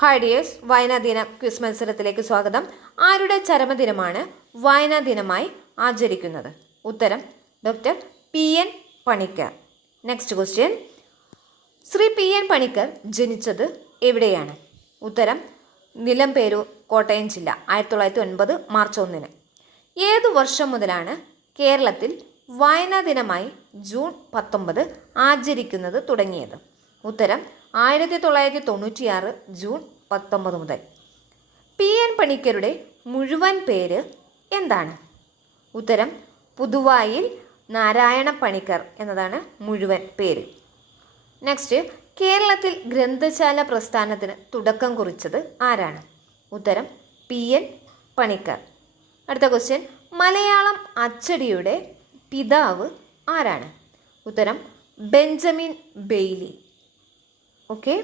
Hi dears, വായനാ ദിന quiz മത്സരത്തിലേക്ക് സ്വാഗതം. ആരുടെ ചരമദിനമാണ് വായനാ ദിനമായി ആചരിക്കുന്നത്? ഉത്തരം doctor PN Panicker. Next question, Shri PN Panicker ജനിച്ചത് എവിടെയാണ്? ഉത്തരം നിലമ്പേരൂർ, കോട്ടയം ജില്ല, 1909 മാർച്ച് 1. ഏതു വർഷം മുതലാണ് കേരളത്തിൽ വായനാ ദിനമായി ജൂൺ 19 ആചരിക്കുന്നത് തുടങ്ങിയത്? ഉത്തരം 1996 ജൂൺ 19 മുതൽ. PN പണിക്കരുടെ മുഴുവൻ പേര് എന്താണ്? ഉത്തരം പുതുവായിൽ നാരായണ പണിക്കർ എന്നതാണ് മുഴുവൻ പേര്. നെക്സ്റ്റ്, കേരളത്തിൽ ഗ്രന്ഥശാല പ്രസ്ഥാനത്തിന് തുടക്കം കുറിച്ചത് ആരാണ്? ഉത്തരം PN പണിക്കർ. അടുത്ത ക്വസ്റ്റ്യൻ, മലയാളം അച്ചടിയുടെ പിതാവ് ആരാണ്? ഉത്തരം ബെഞ്ചമിൻ ബെയ്ലി. ഓക്കെ.